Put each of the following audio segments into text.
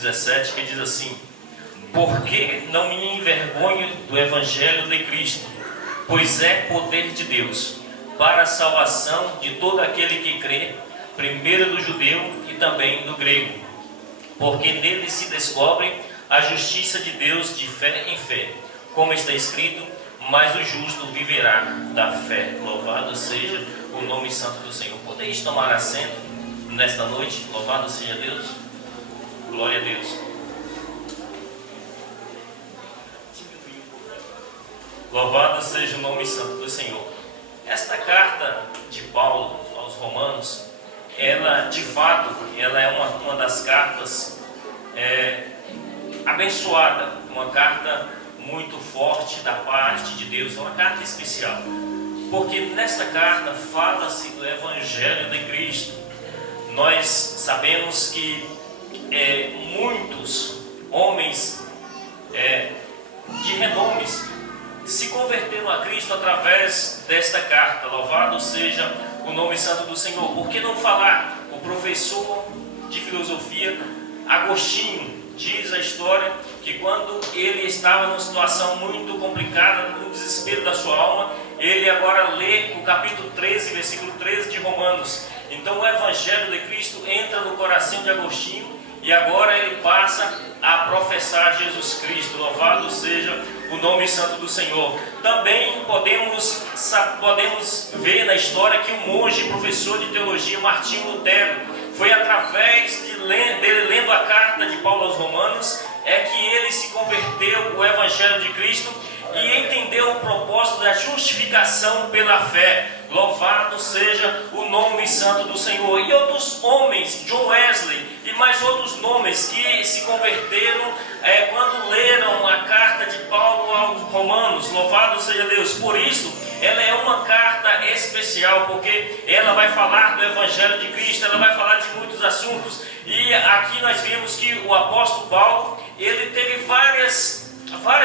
17, que diz assim: porque não me envergonho do Evangelho de Cristo, pois é poder de Deus para a salvação de todo aquele que crê, primeiro do judeu e também do grego, porque nele se descobre a justiça de Deus de fé em fé, como está escrito: mas o justo viverá da fé. Louvado seja o nome santo do Senhor. Podeis tomar assento nesta noite? Louvado seja Deus. Glória a Deus. Louvado seja o nome santo do Senhor. Esta carta de Paulo aos Romanos, ela de fato, ela é uma das cartas abençoada, uma carta muito forte da parte de Deus, é uma carta especial, porque nesta carta fala-se do Evangelho de Cristo. Nós sabemos que muitos homens de renomes se converteram a Cristo através desta carta. Louvado seja o nome santo do Senhor. Por que não falar? O professor de filosofia Agostinho diz a história que quando ele estava numa situação muito complicada, no desespero da sua alma, ele agora lê o capítulo 13, versículo 13 de Romanos. Então o Evangelho de Cristo entra no coração de Agostinho e agora ele passa a professar Jesus Cristo. Louvado seja o nome santo do Senhor. Também podemos ver na história que o monge professor de teologia Martinho Lutero, foi através dele lendo a carta de Paulo aos Romanos, que ele se converteu ao Evangelho de Cristo e entendeu o propósito da justificação pela fé. Louvado seja o nome santo do Senhor. E outros homens, John Wesley e mais outros nomes que se converteram quando leram a carta de Paulo aos Romanos. Louvado seja Deus. Por isso, ela é uma carta especial, porque ela vai falar do Evangelho de Cristo, ela vai falar de muitos assuntos. E aqui nós vimos que o apóstolo Paulo, ele teve várias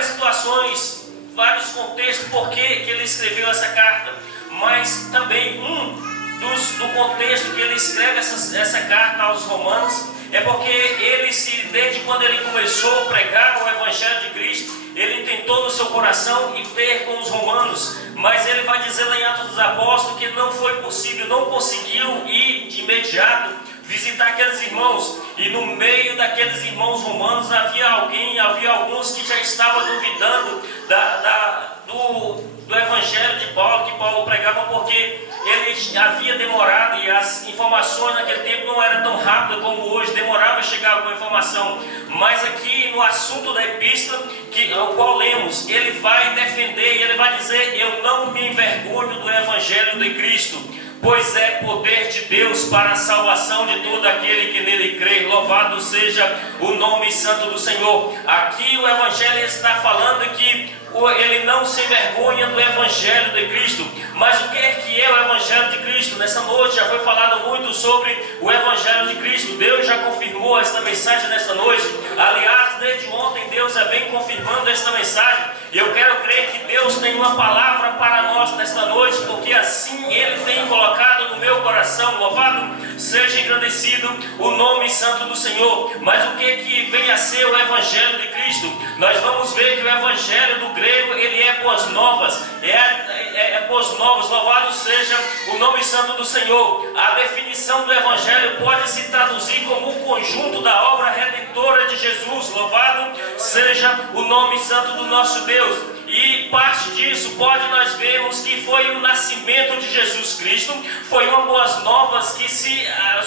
situações, vários contextos, por que ele escreveu essa carta. Mas também do contexto que ele escreve essa carta aos Romanos é porque desde quando ele começou a pregar o Evangelho de Cristo, ele tentou no seu coração ir ter com os romanos, mas ele vai dizer lá em Atos dos Apóstolos que não foi possível, não conseguiu ir de imediato visitar aqueles irmãos, e no meio daqueles irmãos romanos havia alguns que já estavam duvidando do Evangelho de Paulo, que Paulo pregava, porque ele havia demorado e as informações naquele tempo não eram tão rápidas como hoje, demorava a chegar alguma informação. Mas aqui no assunto da epístola, o qual lemos, ele vai defender e ele vai dizer: eu não me envergonho do Evangelho de Cristo, pois é poder de Deus para a salvação de todo aquele que nele crê. Louvado seja o nome santo do Senhor. Aqui o Evangelho está falando que ele não se envergonha do Evangelho de Cristo. Mas o que é o Evangelho de Cristo? Nessa noite já foi falado muito sobre o Evangelho de Cristo. Deus já confirmou esta mensagem nesta noite. Aliás, desde ontem Deus já vem confirmando esta mensagem. E eu quero crer que Deus tem uma palavra para nós nesta noite, porque assim Ele tem colocado no meu coração. Louvado seja engrandecido o nome santo do Senhor. Mas o que vem a ser o Evangelho de Cristo? Nós vamos ver que o Evangelho do grego, ele é boas novas. Boas novas. Louvado seja o nome santo do Senhor. A definição do Evangelho pode se traduzir como o conjunto da obra redentora de Jesus. Louvado seja o nome santo do nosso Deus. E parte disso nós vemos que foi o nascimento de Jesus Cristo, foi uma boas novas que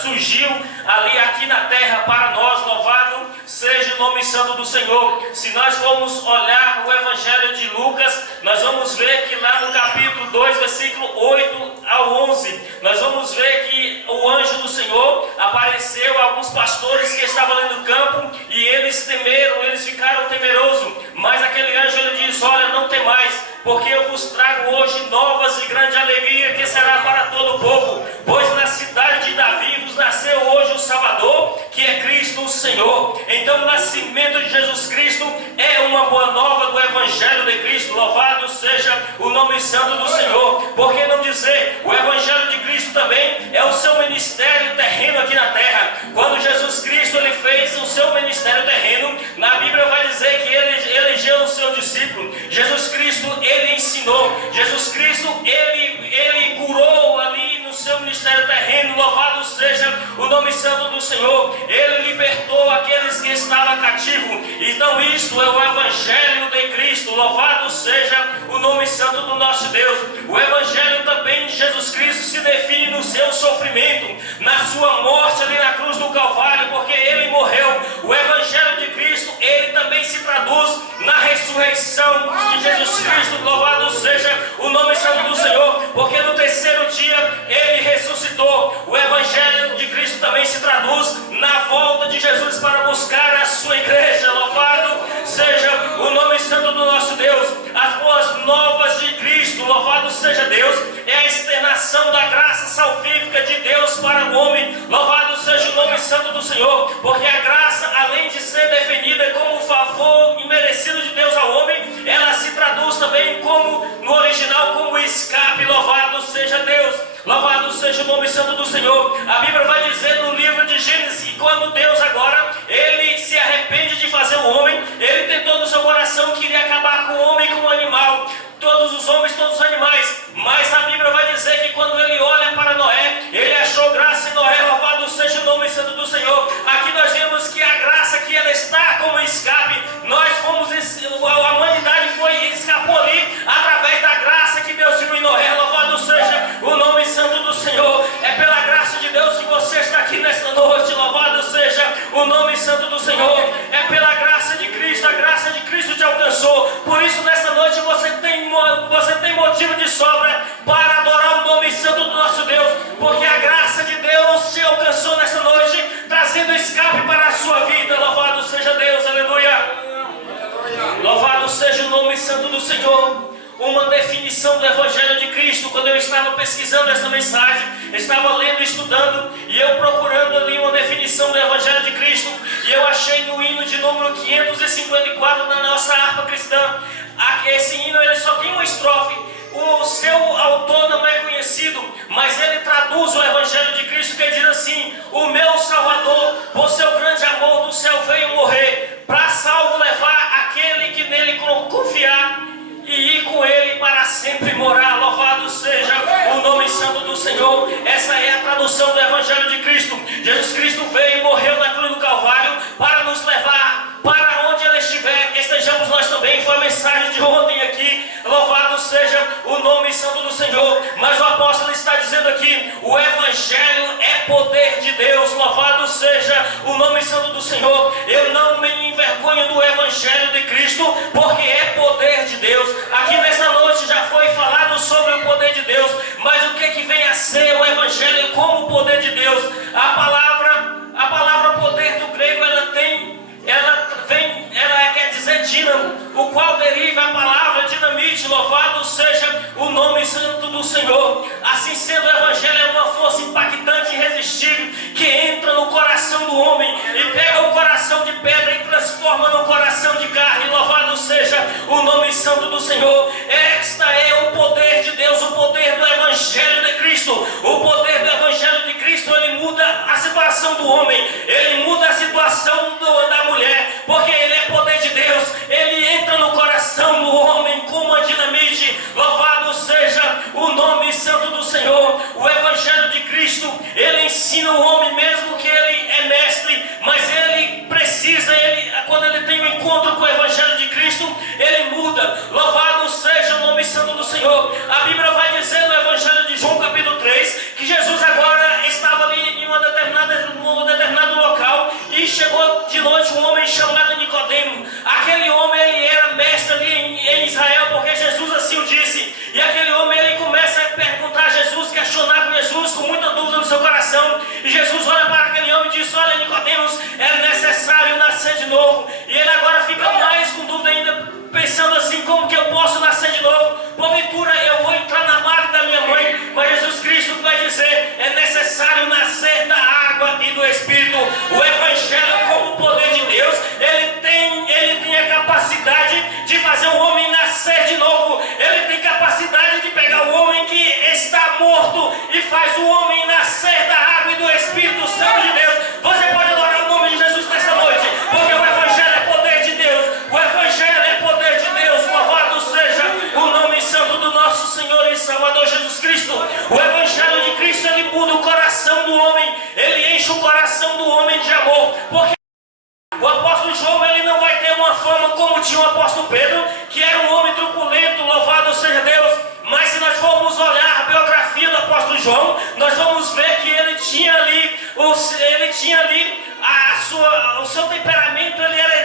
surgiu aqui na terra para nós. Louvado seja o nome santo do Senhor. Se nós formos olhar o Evangelho de Lucas, nós vamos ver que lá no capítulo 2, versículo 8 ao 11, nós vamos ver que o anjo do Senhor apareceu a alguns pastores que estavam ali no campo, e eles temeram, eles ficaram temerosos. Mas aquele anjo, ele diz: olha, não temais, porque eu vos trago hoje novas de grande alegria, que será para todo o povo, pois na cidade de Davi vos nasceu hoje o Salvador, que é Cristo o Senhor. Então o nascimento de Jesus Cristo é uma boa nova do Evangelho de Cristo. Louvado seja o nome santo do Senhor. Por que não dizer, o Evangelho de Cristo também é o seu ministério terreno aqui na terra. Quando Jesus Cristo ele fez o seu ministério terreno, na Bíblia vai dizer que ele elegeu o seu discípulo. Jesus Cristo, ele ensinou. Jesus Cristo, ele curou ali no seu ministério terreno. Louvado seja o nome santo do Senhor. Ele libertou aqueles que estavam cativos. Então isto é o Evangelho de Cristo. Louvado seja o nome santo do nosso Deus. O Evangelho também de Jesus Cristo se define no seu sofrimento, na sua morte ali na cruz do Calvário, porque ele morreu. O Evangelho de Cristo, ele também se traduz na ressurreição de Jesus Cristo. Louvado seja o nome santo do Senhor, porque no terceiro dia ele ressuscitou. O Evangelho de Cristo também se traduz na volta de Jesus para buscar a sua igreja. Louvado seja o nome santo do nosso Deus. As boas novas de Cristo, louvado seja Deus, é a externação da graça salvífica de Deus para o homem. Louvado seja o nome santo do Senhor, porque a graça, além de ser definida como favor imerecido de Deus ao homem, ela se traduz também como, no original, como escape. Louvado seja Deus. Louvado seja o nome santo do Senhor. A Bíblia vai dizer no livro de Gênesis que quando Deus agora, ele se arrepende de fazer o homem, ele tentou no seu coração que iria acabar com o homem e com o animal, todos os homens, todos os animais. Mas a Bíblia vai dizer que quando ele olha para Noé, ele achou graça em Noé. Louvado seja o nome santo do Senhor. Aqui nós vemos que a graça que ela está como escape, nós fomos, a humanidade escapou ali através da graça que Deus viu em Noé. Louvado seja o nome santo do Senhor. É pela graça de Deus que você está aqui nesta noite. Louvado seja o nome santo do Senhor. É pela graça de Cristo. A graça de Cristo te alcançou. Por isso nesta noite você tem motivo de sobra para adorar o nome santo do nosso Deus, porque a graça de Deus te alcançou nesta noite, trazendo escape para a sua vida. Louvado seja Deus, aleluia. Louvado seja o nome santo do Senhor. Uma definição do Evangelho de Cristo. Quando eu estava pesquisando essa mensagem, estava lendo e estudando, e eu procurando ali uma definição do Evangelho de Cristo, e eu achei no hino de número 554 da nossa harpa cristã. Esse hino ele só tem uma estrofe. O seu autor não é conhecido, mas ele traduz o Evangelho de Cristo, que diz assim: o meu Salvador, por seu grande amor do céu veio morrer, para salvo levar aquele que nele confiar e ir com ele para sempre morar. Louvado seja o nome santo do Senhor. Essa é a tradução do Evangelho de Cristo. Jesus Cristo veio e morreu na cruz do Calvário para nos levar para onde ele estiver, estejamos nós também. Foi a mensagem de ontem aqui. Louvado seja o nome santo do Senhor. Mas o apóstolo está dizendo aqui: o Evangelho é poder de Deus. Louvado seja o nome santo do Senhor. Eu não me envergonho do Evangelho de Cristo, porque é poder de Deus. Aqui nessa noite já foi falado sobre o poder de Deus, mas o que vem a ser o Evangelho como o poder de Deus? A palavra poder do grego, ela quer dizer dínamo, o qual deriva a palavra dinamite. Louvado seja o nome santo do Senhor. Assim sendo, o Evangelho é uma força impactante e irresistível, que entra no coração do homem e pega o coração de pedra e transforma no coração de carne. Louvado seja o nome santo do Senhor. Esta é o poder de Deus, o poder do Evangelho de Cristo. O poder do Evangelho de Cristo, ele muda a situação do homem, ele muda a situação da mulher, porque ele é poder de Deus. Ele entra no coração do homem como a dinamite. Louvado seja o nome santo do Senhor. O Evangelho de Cristo, ele ensina o homem, mesmo que ele é mestre, mas ele precisa, quando ele tem um encontro com o Evangelho de Cristo, ele muda. Louvado seja o nome santo do Senhor. A Bíblia vai dizer no Evangelho de João capítulo 3, que Jesus agora estava ali em um determinado local, e chegou de noite um homem chamado Nicodemo. Aquele homem, ele era mestre ali em Israel, porque Jesus assim o disse. E aquele homem, ele começa a perguntar a Jesus, questionar com Jesus, com muita dúvida no seu coração. E Jesus olha para aquele homem e diz: olha, Nicodemos, é necessário nascer de novo. E ele agora fica mais com dúvida ainda, pensando assim: como que eu posso nascer de novo? Porventura eu vou entrar na barriga da minha mãe? Mas Jesus Cristo vai dizer: é necessário nascer da água e do Espírito. O Evangelho, como poder de Deus, ele tem a capacidade de fazer o homem nascer de novo. Ele tem capacidade de pegar o homem que está morto e faz o homem nascer da água e do Espírito Santo de Deus. Você pode adorar o nome de Jesus nesta noite. O apóstolo João, ele não vai ter uma fama como tinha o apóstolo Pedro, que era um homem truculento, louvado seja Deus. Mas se nós formos olhar a biografia do apóstolo João, nós vamos ver que ele tinha ali o seu temperamento,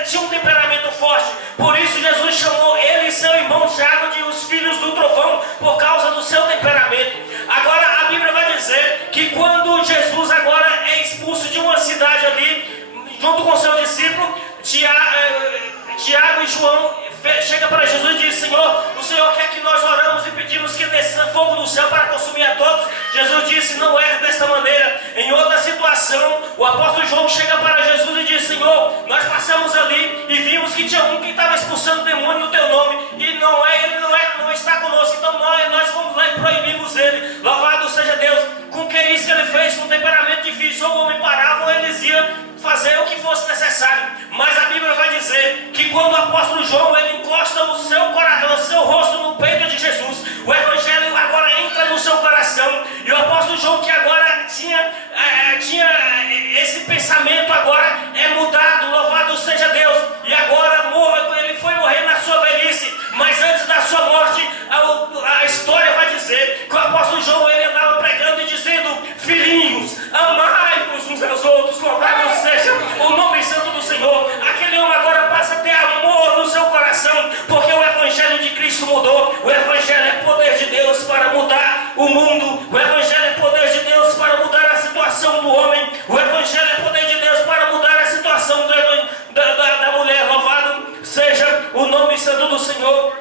tinha um temperamento forte. Por isso Jesus chamou ele e seu irmão Tiago de os filhos do trovão, por causa do seu temperamento. Agora a Bíblia vai dizer que quando Jesus agora é expulso de uma cidade ali, junto com seu discípulo, Tiago e João chega para Jesus e diz: Senhor, o Senhor quer que nós oramos e pedimos que desça fogo do céu para consumir a todos? Jesus disse: não é desta maneira. Em outra situação, o apóstolo João chega para Jesus e diz: Senhor, nós passamos ali e vimos que tinha um que estava expulsando demônio no teu nome, e ele não está conosco, então nós vamos lá e proibimos ele. Louvado seja Deus. Com que é isso que ele fez? Com um temperamento difícil, ou o homem parava ou eles iam fazer o que fosse necessário. Mas a Bíblia vai dizer que quando o apóstolo João ele encosta o seu rosto no peito de Jesus, o evangelho agora entra no seu coração, e o apóstolo João, que agora tinha esse pensamento, agora é mudado, louvado seja Deus, e agora ele foi morrer na sua velhice. Mas antes da sua morte, a história vai dizer que o apóstolo João ele andava pregando e dizendo: filhinhos, amai-vos uns aos outros, louvado seja o nome santo do Senhor. Aquele homem agora passa a ter amor no seu coração, porque o evangelho de Cristo mudou. O evangelho é poder de Deus para mudar o mundo. O evangelho é poder de Deus para mudar a situação do homem. O evangelho é poder de Deus para mudar a situação da mulher. Louvado seja o nome santo do Senhor.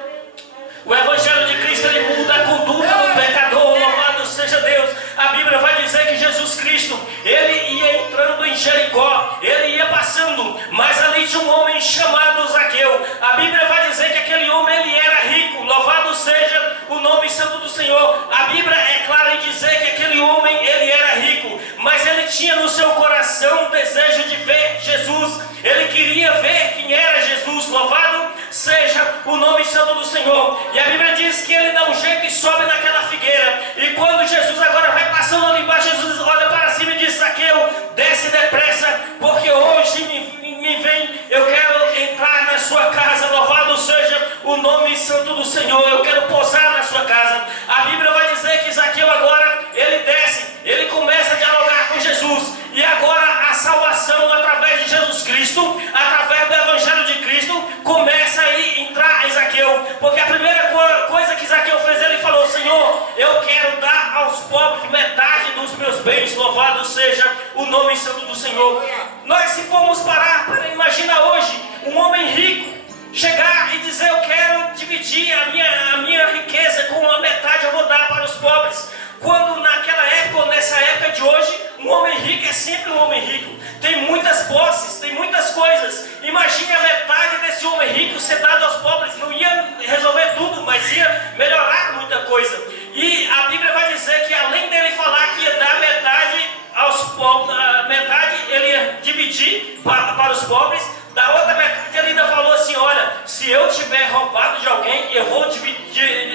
O evangelho de Cristo ele muda a conduta do pecador. Louvado seja Deus. A Bíblia vai dizer que Jesus Cristo ele ia entrando em Jericó, ele ia passando, mas ali tinha um homem chamado Zaqueu. A Bíblia vai dizer que aquele homem ele era rico. Louvado seja o nome santo do Senhor. A Bíblia é clara em dizer que aquele homem ele era rico, mas ele tinha no seu coração o desejo de ver Jesus. Ele queria ver quem era Jesus. Louvado seja o nome santo do Senhor. E a Bíblia diz que ele dá um jeito e sobe naquela figueira. E quando Jesus agora vai passando ali embaixo, Jesus olha para cima e diz: Zaqueu, desce depressa, porque hoje me vem, eu quero entrar na sua casa. Louvado seja o nome santo do Senhor. Eu quero pousar na sua casa. A Bíblia vai dizer que Zaqueu agora, ele desce, ele começa a dialogar com Jesus. E agora a salvação através de Jesus Cristo, através do evangelho de Cristo, começa a entrar em Zaqueu. Porque a primeira coisa que Zaqueu fez, ele falou: Senhor, eu quero dar aos pobres metade dos meus bens. Louvado seja o nome santo do Senhor. Nós, se formos parar para imaginar hoje um homem rico chegar e dizer: eu quero dividir a minha riqueza, com a metade eu vou dar para os pobres. Quando naquela época ou nessa época de hoje, um homem rico é sempre um homem rico. Tem muitas posses, tem muitas coisas. Imagine a metade desse homem rico ser dado aos pobres. Não ia resolver tudo, mas ia melhorar muita coisa. E a Bíblia vai dizer que além dele falar que ia dar metade aos pobres, a metade ele ia dividir para os pobres, da outra metade ele ainda falou assim: olha, se eu tiver roubado de alguém, eu vou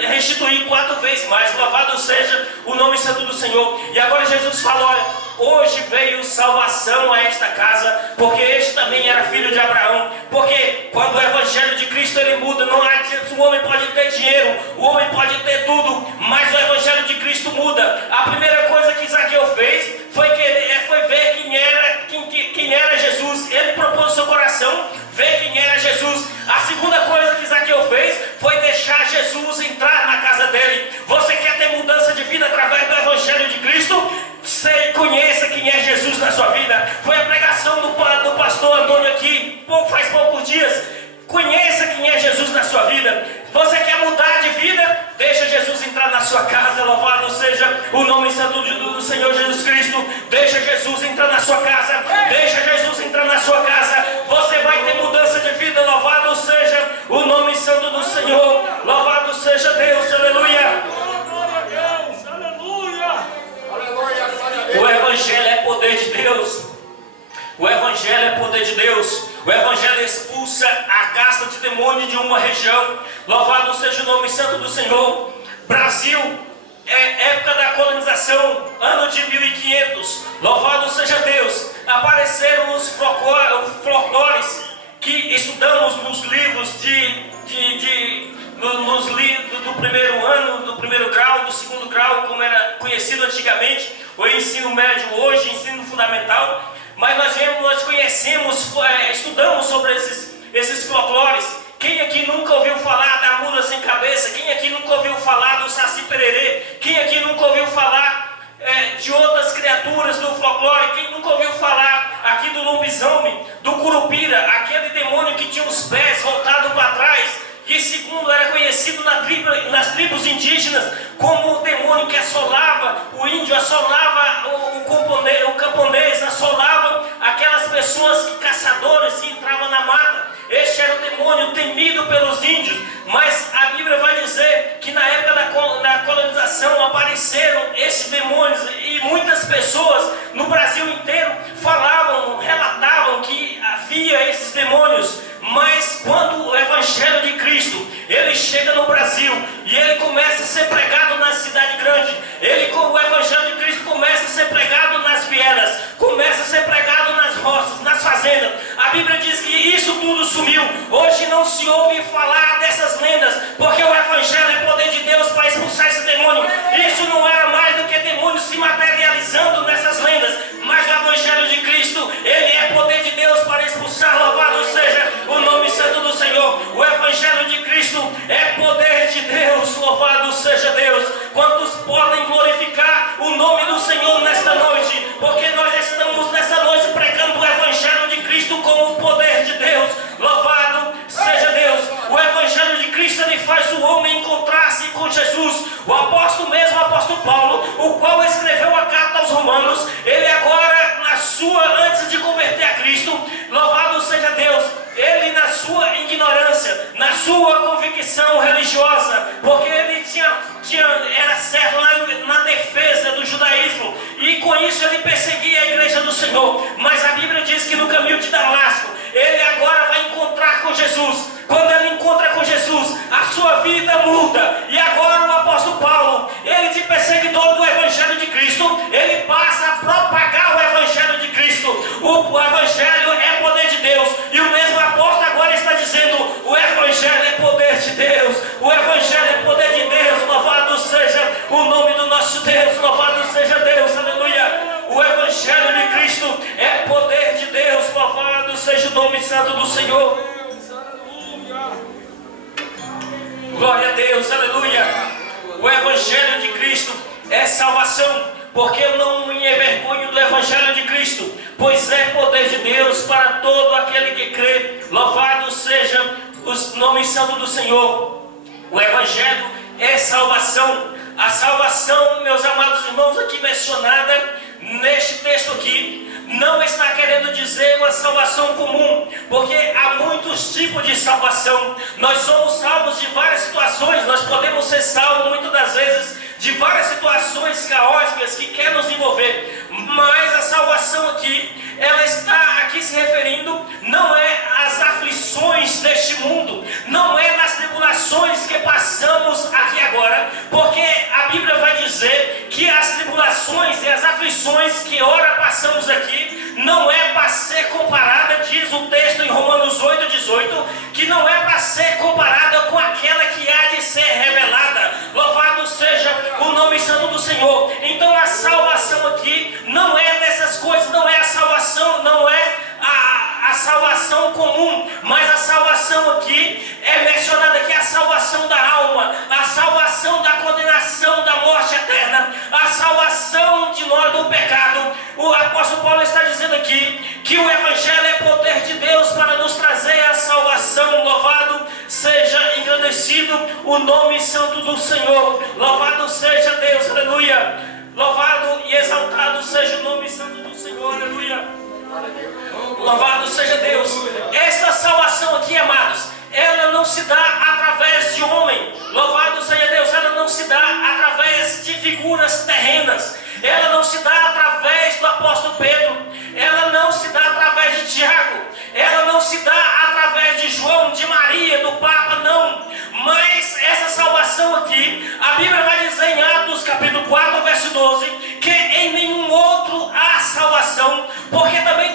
restituir 4 vezes mais. Louvado seja o nome santo do Senhor. E agora Jesus fala: olha, hoje veio salvação a esta casa, porque este também era filho de Abraão. Porque quando o evangelho de Cristo ele muda, não adianta, o homem pode ter dinheiro, o homem pode ter tudo, mas o evangelho de Cristo muda. A primeira coisa que Zaqueu fez foi ver quem era Jesus. Ele propôs no seu coração ver quem era Jesus. A segunda coisa que Zaqueu fez foi deixar Jesus entrar na casa dele. Você quer ter mudança de vida através do evangelho de Cristo? Você conheça quem é Jesus na sua vida. Foi a pregação do pastor Antônio aqui faz poucos dias. Conheça quem é Jesus na sua vida. Você quer mudar de vida? Deixa Jesus entrar na sua casa. Louvado seja o nome santo do Senhor Jesus Cristo. Deixa Jesus entrar na sua casa. Deixa Jesus entrar na sua casa. Você vai ter mudança de vida. Louvado seja o nome santo do Senhor. Louvado seja Deus. Aleluia. Glória a Deus. Aleluia. O evangelho é poder de Deus. O evangelho é poder de Deus. O evangelho expulsa a casta de demônio de uma região. Louvado seja o nome santo do Senhor. Brasil, época da colonização, ano de 1500. Louvado seja Deus. apareceram os folclores que estudamos nos livros nos livros do primeiro ano, do primeiro grau, do segundo grau, como era conhecido antigamente, o ensino médio hoje, ensino fundamental. Mas nós conhecemos, estudamos sobre esses folclores. Quem aqui nunca ouviu falar da mula sem cabeça? Quem aqui nunca ouviu falar do saci pererê? Quem aqui nunca ouviu falar de outras criaturas do folclore? Quem nunca ouviu falar aqui do lobisomem, do curupira, aquele demônio que tinha os pés voltados para trás, que segundo era conhecido nas tribos indígenas como o demônio que assolava o índio, assolava o camponês, assolava aquelas pessoas caçadoras que entravam na mata. Este era o demônio temido pelos índios. Mas a Bíblia vai dizer que na época da colonização apareceram esses demônios, e muitas pessoas no Brasil inteiro falavam, relatavam que havia esses demônios. Mas quando o Evangelho de Cristo ele chega no Brasil e ele começa a ser pregado na cidade grande, o Evangelho de Cristo começa a ser pregado nas vielas, começa a ser pregado nas roças, nas fazendas, a Bíblia diz que isso tudo sumiu. Hoje não se ouve falar dessas lendas, porque o Evangelho é poder de Deus para expulsar esse demônio. Isso não era mais do que demônios se materializando nessas lendas, mas o Evangelho de Cristo ele é poder de Deus para expulsar. Louvado seja o nome santo do Senhor. O Evangelho de Cristo é poder de Deus. Louvado seja Deus. Quantos podem glorificar o nome do Senhor nesta noite? Porque nós estamos nesta noite pregando o Evangelho de Cristo como o poder de Deus. Louvado seja Deus. O Evangelho de Cristo ele faz o homem encontrar-se com Jesus. O apóstolo Paulo, o qual escreveu a carta aos Romanos, ele agora antes de converter a Cristo, louvado seja Deus, ele na sua ignorância, na sua convicção religiosa, porque ele era certo na defesa do judaísmo, e com isso ele perseguia a igreja do Senhor. Mas a Bíblia diz que no caminho de Damasco, ele agora vai encontrar com Jesus. Quando ele encontra com Jesus, a sua vida muda. E agora o apóstolo Paulo, ele de perseguidor do Evangelho de Cristo, ele passa a propagar o Evangelho de Cristo. O Evangelho é poder de Deus. E o mesmo apóstolo agora está dizendo: o Evangelho é poder de Deus. O Evangelho é poder de Deus. Louvado seja o nome do nosso Deus. Louvado seja Deus. Aleluia. O Evangelho de Cristo é poder de Deus. Louvado seja o nome santo do Senhor. Glória a Deus, aleluia. O Evangelho de Cristo é salvação, porque eu não me envergonho do Evangelho de Cristo, pois é poder de Deus para todo aquele que crê. Louvado seja o nome santo do Senhor. O Evangelho é salvação. A salvação, meus amados irmãos, aqui mencionada neste texto aqui, não está querendo dizer uma salvação comum, porque há muitos tipos de salvação. Nós somos salvos de várias situações. Nós podemos ser salvos muitas das vezes de várias situações caóticas que querem nos envolver. Mas a salvação aqui, ela está aqui se referindo não é às aflições deste mundo, não é nas tribulações que passamos aqui agora, porque a Bíblia vai dizer que as tribulações e as aflições que ora passamos aqui não é para ser comparada, diz o texto em Romanos 8:18, que não é para ser comparada com aquela que há de ser revelada. Louvado seja o nome santo do Senhor. Então a salvação aqui não é dessas coisas, não é a salvação, não é a salvação comum, mas a salvação aqui é mencionada aqui, a salvação da alma, a salvação da condenação, da morte eterna, a salvação de nós do pecado. O apóstolo Paulo está dizendo aqui que o Evangelho é poder de Deus para nos trazer a salvação. Louvado seja, engrandecido o nome santo do Senhor. Louvado seja Deus, aleluia. Louvado e exaltado seja o nome santo do Senhor, aleluia. Louvado seja Deus. Esta salvação aqui, amados, ela não se dá através de homem. Louvado seja Deus. Ela não se dá através de figuras terrenas. Ela não se dá através do apóstolo Pedro. Ela não se dá através de Tiago. Ela não se dá através de João, de Maria, do Papa, não. Mas essa salvação aqui, a Bíblia vai dizer em Atos capítulo 4, verso 12, que em nenhum outro há salvação, porque também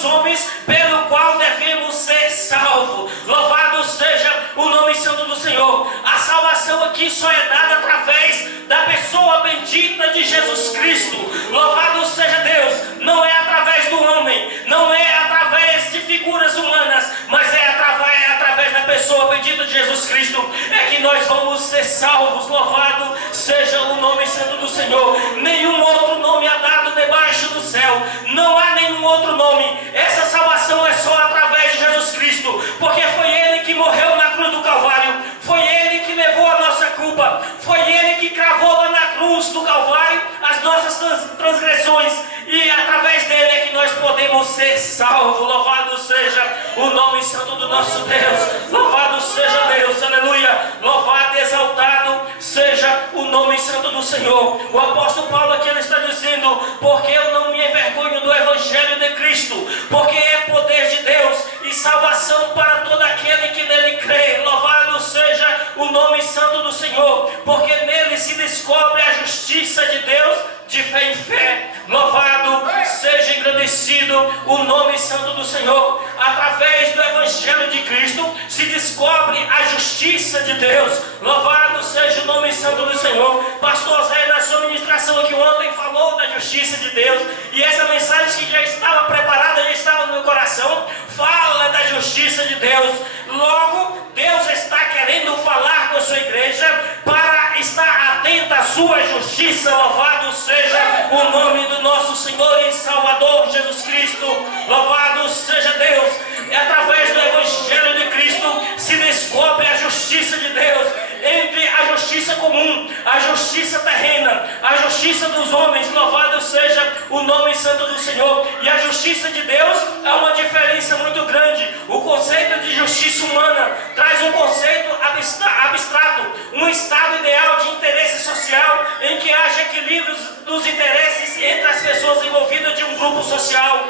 dos homens pelo qual devemos ser salvos. Louvado seja o nome santo do Senhor. A salvação aqui só é dada através da pessoa bendita de Jesus Cristo. Louvado seja Deus. Não é através do homem, não é através de figuras humanas, mas é através da pessoa bendita de Jesus Cristo é que nós vamos ser salvos. Louvado seja o nome santo do Senhor. Nenhum outro nome é dado debaixo do céu, não há nenhum outro nome. Essa salvação é só através de Jesus Cristo, porque foi Ele que morreu na cruz do Calvário, foi Ele que levou a nossa culpa, foi Ele que cravou lá na cruz do Calvário as nossas transgressões, e através dele é que nós podemos ser salvos. Louvado seja o nome santo do nosso Deus. Louvado seja Deus, aleluia. Louvado e exaltado seja o nome santo do Senhor. O apóstolo Paulo aqui ele está dizendo: porque eu não me envergonho do evangelho de Cristo, porque é poder de Deus e salvação para todo aquele que nele crê. Louvado seja o nome santo do Senhor, porque nele se descobre a justiça de Deus de fé em fé. Louvado seja engrandecido o nome santo do Senhor. Através do evangelho de Cristo se descobre a justiça de Deus. Louvado seja o nome santo do Senhor. Pastor Zé, na sua ministração aqui ontem, falou da justiça de Deus, e essa mensagem que já estava preparada, já estava no meu coração, fala da justiça de Deus. Logo, Deus está querendo falar com a sua igreja para estar atenta à sua justiça. Louvado seja o nome do nosso Senhor e Salvador Jesus Cristo. Louvado seja Deus. E através do evangelho de Cristo se descobre a justiça de Deus, entre a justiça comum, a justiça terrena, a justiça dos homens. Louvado seja o nome santo do Senhor. E a justiça de Deus há uma diferença muito grande. O conceito de justiça humana traz um conceito abstrato, um estado ideal de interesse social em que haja equilíbrio dos interesses entre as pessoas envolvidas de um grupo social.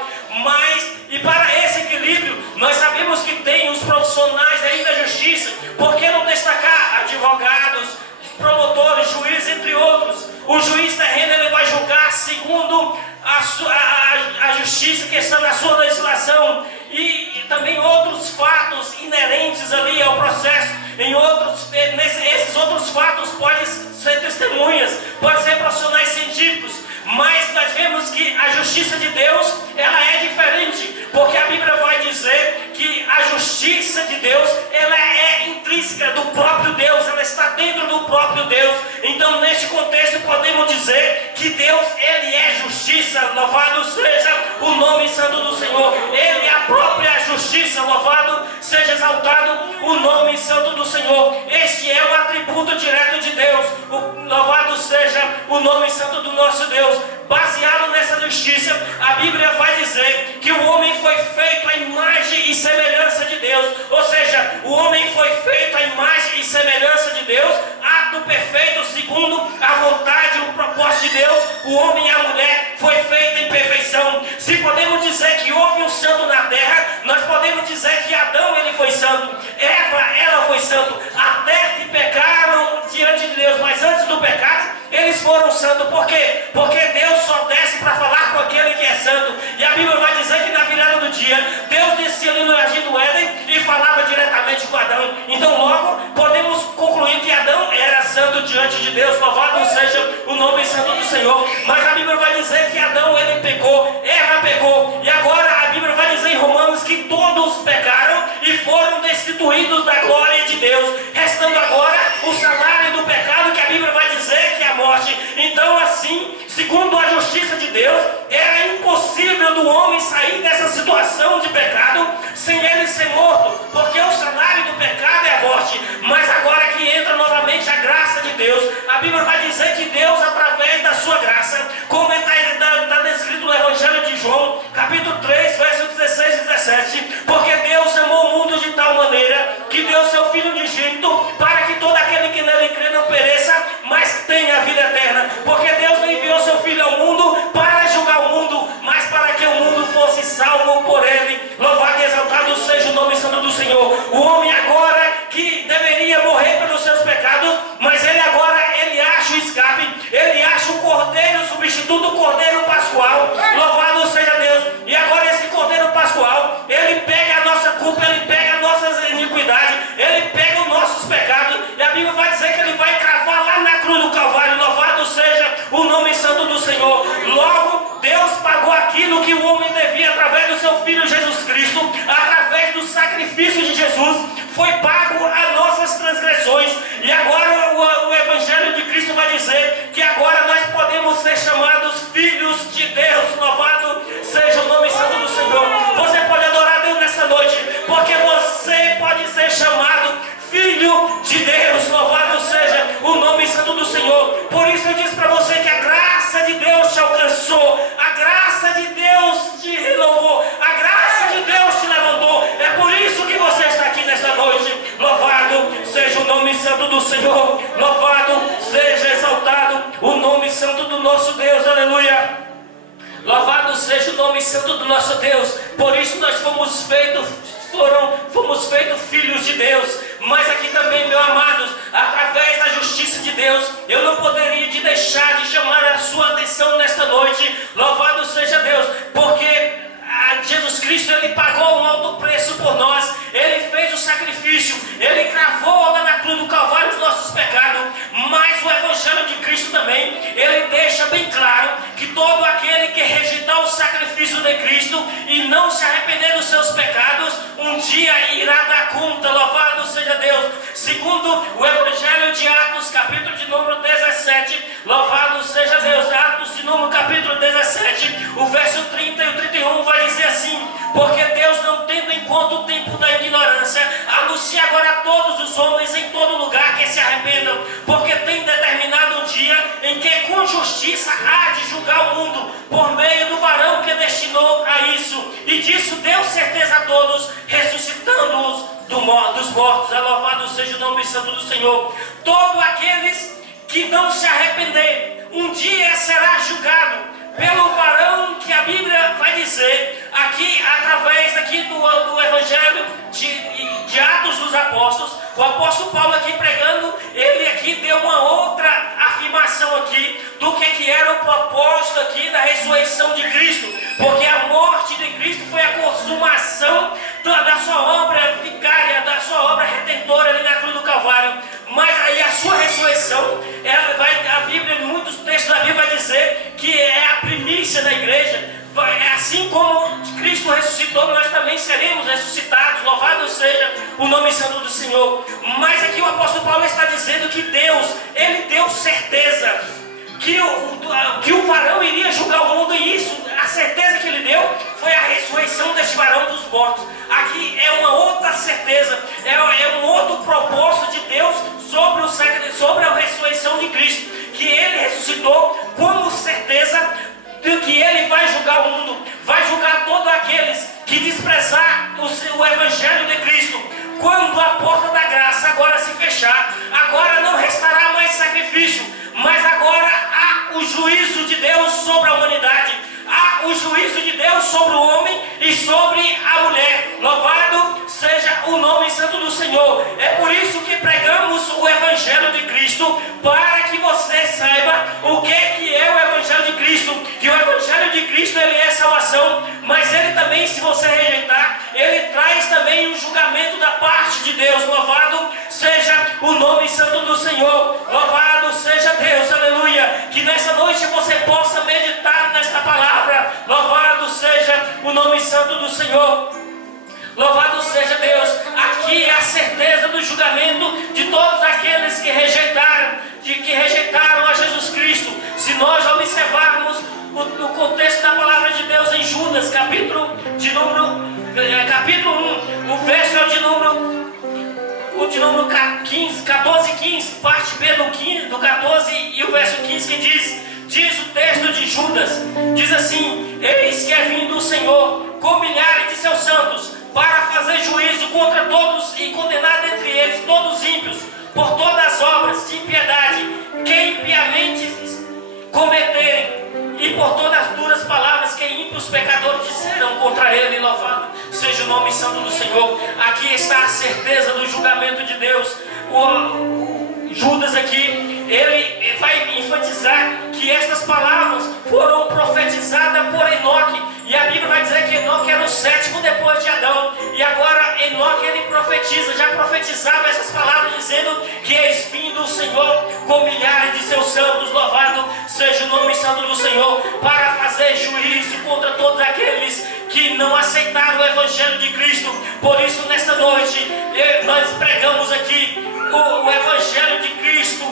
E para esse equilíbrio, nós sabemos que tem os profissionais aí da justiça. Por que não destacar advogados, promotores, juízes, entre outros? O juiz terreno ele vai julgar segundo a justiça que está na sua legislação, e também outros fatos inerentes ali ao processo. Esses outros fatos podem ser testemunhas, podem ser profissionais científicos, mas nós vemos que a justiça de Deus ela é diferente, porque a Bíblia vai dizer que a justiça de Deus ela é intrínseca do próprio Deus, ela está dentro do próprio Deus. Então, neste contexto, podemos dizer que Deus ele é justiça. Louvado seja o nome santo do Senhor. Ele é a própria justiça. Louvado seja exaltado o nome santo do Senhor. Este é o atributo direto de Deus. Louvado seja o nome santo do nosso Deus. Baseado nessa justiça, a Bíblia vai dizer que o homem foi feito à imagem e semelhança de Deus. Ou seja, o homem foi feito à imagem e semelhança de Deus, ato perfeito segundo a vontade e o propósito de Deus. O homem e a mulher foi feito em perfeição. Se podemos dizer que houve um santo na terra, nós podemos dizer que Adão ele foi santo, Eva ela foi santo, até que pecaram diante de Deus. Mas antes do pecado eles foram santos. Por quê? Porque Deus só desce para falar com aquele que é santo. E a Bíblia vai dizer que na virada do dia Deus descia ali no jardim do Éden e falava diretamente com Adão. Então logo podemos concluir que Adão era santo diante de Deus. Louvado seja o nome santo do Senhor. Mas a Bíblia vai dizer que Adão ele pecou, Eva pecou, e agora a Bíblia vai dizer em Romanos que todos pecaram e foram destituídos da glória de Deus, restando agora o salário do pecado, que a Bíblia vai dizer que é a morte. Então assim, segundo a justiça de Deus, era impossível do homem sair dessa situação de pecado sem ele ser morto, porque o salário do pecado é a morte. Mas agora que entra novamente a graça de Deus, a Bíblia vai dizer que Deus, através da sua graça, como está descrito no Evangelho de João, capítulo 3, versos 16 e 17, porque Deus amou o mundo de tal maneira que deu seu Filho unigênito, para que todo aquele que nele crê não pereça, mas tenha a vida eterna. Porque Deus não enviou seu Filho ao mundo para julgar o mundo, mas para que o mundo fosse salvo por ele. Louvado e exaltado seja o nome santo do Senhor. O homem agora que deveria morrer pelos seus pecados, mas ele agora ele acha o escape, ele acha o cordeiro substituto, o cordeiro pascual. Louvado seja Deus. E agora esse cordeiro pascual sacrifício de Jesus foi pago as nossas transgressões. E agora o Evangelho de Cristo vai dizer que agora nós podemos ser chamados filhos de Deus. Louvado seja o nome santo do Senhor. Você pode adorar a Deus nessa noite, porque você pode ser chamado filho de Deus. Louvado seja o nome santo do Senhor. Por isso eu disse para você que a graça de Deus te alcançou, a graça de Deus te renovou, a graça de Deus te levantou. É por isso que você está aqui nesta noite. Louvado seja o nome santo do Senhor. Louvado seja exaltado o nome santo do nosso Deus. Aleluia. Louvado seja o nome santo do nosso Deus. Por isso nós fomos feitos filhos de Deus. Mas aqui também, meus amados, através da justiça de Deus, eu não poderia deixar de chamar a sua atenção nesta noite. Louvado seja Deus, porque Jesus Cristo, Ele pagou um alto preço por nós. Ele fez o sacrifício, Ele cravou lá na cruz do Calvário os nossos pecados. Mas o Evangelho de Cristo também, Ele deixa bem claro que todo aquele que rejeitar o sacrifício de Cristo e não se arrepender dos seus pecados, um dia irá dar conta. Louvado seja Deus. Segundo o Evangelho de Atos, capítulo de número 17, louvado seja Deus. Atos de número capítulo 17, o verso 30 e o 31 vai dizer assim: porque Deus, não tendo em conta o tempo da ignorância, anuncia agora a todos os homens em todo lugar que se arrependam, porque tem determinado um dia em que com justiça há de julgar o mundo, por meio do varão que destinou a isso, e disso deu certeza a todos, ressuscitando-os dos mortos. Louvado seja o nome santo do Senhor. Todos aqueles que não se arrepender, um dia será julgado pelo varão que a Bíblia vai dizer aqui, através aqui do Evangelho de Atos dos Apóstolos. O apóstolo Paulo aqui pregando, ele aqui deu uma outra afirmação aqui do que era o propósito aqui da ressurreição de Cristo, porque a morte de Cristo foi a consumação da sua obra vicária, da sua obra redentora ali na cruz do Calvário. Mas aí a sua ressurreição, a Bíblia, em muitos textos da Bíblia vai dizer que é a primícia da igreja. Assim como Cristo ressuscitou, nós também seremos ressuscitados. Louvado seja o nome santo do Senhor. Mas aqui o apóstolo Paulo está dizendo que Deus, Ele deu certeza que o varão iria julgar o mundo, e isso, a certeza que Ele deu foi a ressurreição deste varão dos mortos. Aqui é uma outra certeza, é um outro propósito de Deus sobre a ressurreição de Cristo, que Ele ressuscitou como certeza de que Ele vai julgar o mundo, vai julgar todos aqueles que desprezar o Evangelho de Cristo. Quando a porta da graça agora se fechar, agora não restará mais sacrifício, mas agora há o juízo de Deus sobre a humanidade, há o juízo de Deus sobre o homem e sobre a mulher. Louvado seja o nome santo do Senhor. É por isso que pregamos o Evangelho de Cristo, para que você saiba o que é o Evangelho de Cristo. Que o Evangelho de Cristo, ele é salvação, mas ele também, se você rejeitar, ele traz também um julgamento da parte de Deus. Louvado seja o nome santo do Senhor. Louvado seja Deus, aleluia. Que nessa noite você possa meditar nesta palavra. Louvado seja o nome santo do Senhor. Louvado seja Deus. Aqui é a certeza do julgamento de todos aqueles que rejeitaram a Jesus Cristo. Se nós observarmos o contexto da palavra de Deus em Judas, capítulo 1, o verso é o de número 14 e 15, parte B do 14 e o verso 15, que diz o texto de Judas, diz assim: eis que é vindo o Senhor com milhares de seus santos, para fazer juízo contra todos e condenar dentre eles todos os ímpios, por todas as obras de impiedade que impiamente cometerem, e por todas as duras palavras que ímpios pecadores disseram contra ele. Louvado seja o nome santo do Senhor. Aqui está a certeza do julgamento de Deus. Judas aqui, ele vai enfatizar que estas palavras foram profetizadas por Enoque, e a Bíblia vai dizer que Enoque era o sétimo depois de Adão, e agora Enoque, ele profetiza, já profetizava essas palavras dizendo que eis vindo o Senhor com milhares de seus santos. Louvado seja o nome santo do Senhor, para fazer juízo contra todos aqueles que não aceitaram o Evangelho de Cristo. Por isso, nesta noite, nós pregamos aqui o Evangelho de Cristo.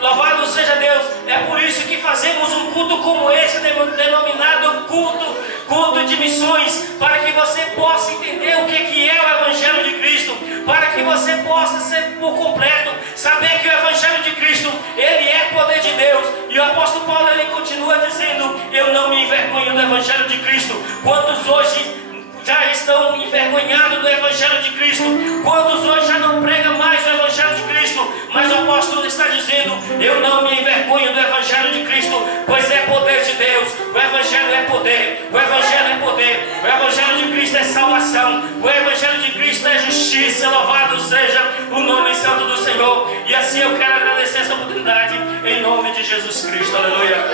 Louvado seja Deus. É por isso que fazemos um culto como esse, denominado culto de missões, para que você possa entender o que é o Evangelho de Cristo, para que você possa ser por completo, saber que o Evangelho de Cristo, ele é poder de Deus. E o apóstolo Paulo, ele continua dizendo: eu não me envergonho do Evangelho de Cristo. Quantos hoje já estão envergonhados do Evangelho de Cristo? Quantos hoje já não pregam mais o Evangelho de Cristo? Mas o apóstolo está dizendo: eu não me envergonho do Evangelho de Cristo, pois é poder de Deus. O Evangelho é poder, o Evangelho é poder, o Evangelho de Cristo é salvação, o Evangelho de Cristo é justiça. Louvado seja o nome santo do Senhor. E assim eu quero agradecer essa oportunidade, em nome de Jesus Cristo. Aleluia.